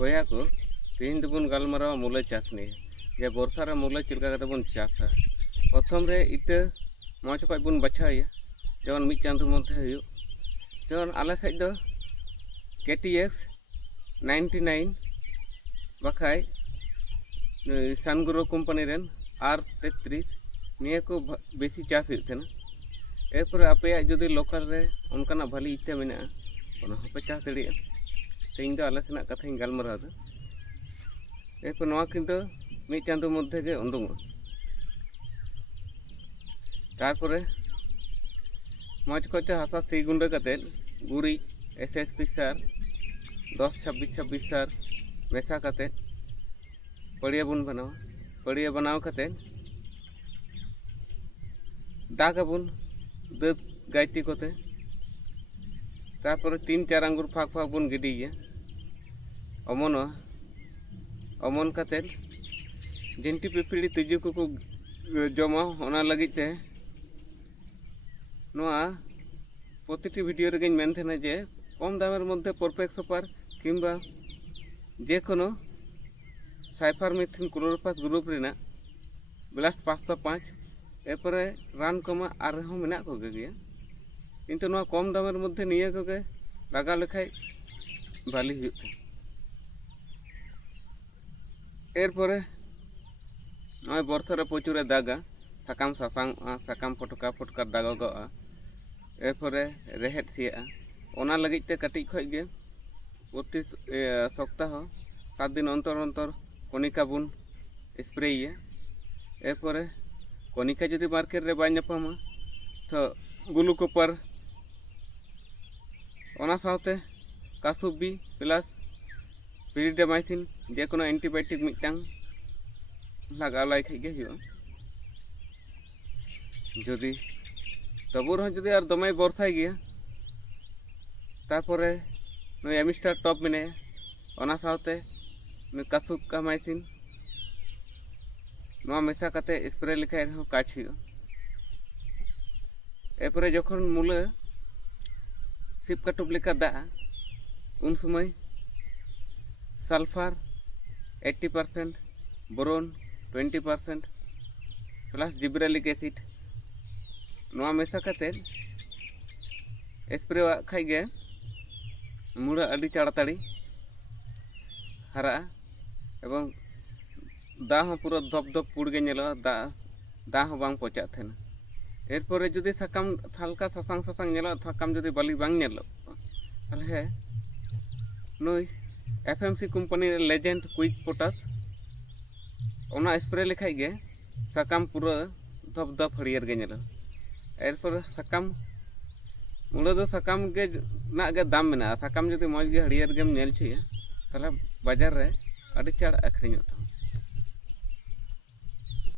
बया को तीन दोबन गलमारावा मूला चाष नहीं जे बर्षा रे मूला चिलका कते बन चाषा प्रथम रे इते मज को बन बछाया जेमन मिद चांदो मध्य हुयो जेमन आले साइड दो KTX 99 बखाय Sungro company rain R33 निया को बेसी चाष हुयो थेना एरपर आपे जुदी लोकल रे उनकाना भली इते मेना ओना हपे चाष दड़िया तेज दो आले सेना कथाई गलमारा दो एरपर नोआ किंतु मिद चांदो मध्य गे उडुंगो तारपरे मज कोचे हासा सी गुंडा कते गुरी SSP सार 10-26-26 सार मेसा कते पड़िया बन बनाओ पड़िया बनाओ कते दागाबुन दद गायती कोते तारपरे 3-4 आंगुर फाक फाक बन गिडिया अमनो अमन कते जिंटी पिपड़ी तिजु को जमा होना लगिते नोआ प्रतिटी भिडियो रे गइन मेन थेना जे कम दामेर मध्य परफेक्ट सुपर किंबा जे कोनो साइफारमेथ्रिन क्लोरोपास ग्रुप रेना ब्लास्ट 505 एरपरे रान कमा आरहो मेना को गया किंतु नोआ कम दामेर मध्य निया को गे लगा लेखाय भाली हुयो एरपरे नय बर्षा प्रचुरे दागा साकाम सासांग साकाम फटका फटका दागोगा एरपरे रेहेद सिया ओना लगित ते कटिज खय गे प्रति सप्ताह 7 दिन अंतर अंतर कनिका बुन स्प्रेया एरपरे कनिका जदि मार्केट रे बाय नापामा तो ग्लूकोपर ओना साथे कासुबी प्लस पिरिडामाइसिन जे कोनो एंटीबायोटिक मिटांग लगा लाई खाइ गे हियो जदि तबुर हो जदि आर दमे बरसाय गया तारपरे नय एमिस्टार टॉप मेने ओना साथे नय कासुकामाइसिन नोआ मेसा कते स्प्रे लेखाय हो काच हियो एरपरे जखन मूला सिप काटुब लेका दा उन समय sulphur 80% boron 20% plus gibberellic acid नोआ मेसा कते स्प्रे खाइ गे मुड़ा अड़ी ताड़ाताड़ी हरा एवं दा हो पूरा धप धप पुड़ गे नेलो दा हो बांग पचा थेना एरपरे जुदी साकाम हल्का सासांग सासांग नेलो साकाम जुदी बाली बांग नेलो ताहले नय FMC company legend quick potash ओना स्प्रे लेखाय गे साकाम पूरा धप धप हरियर गे नेलो एरपर साकाम मुड़ा दो साकाम गे ना गे दाम मेना साकाम जदि मज गे हरियर गेम नेल छिया ताहले बाजार रे अड़ी चाड़ आखरिñो था।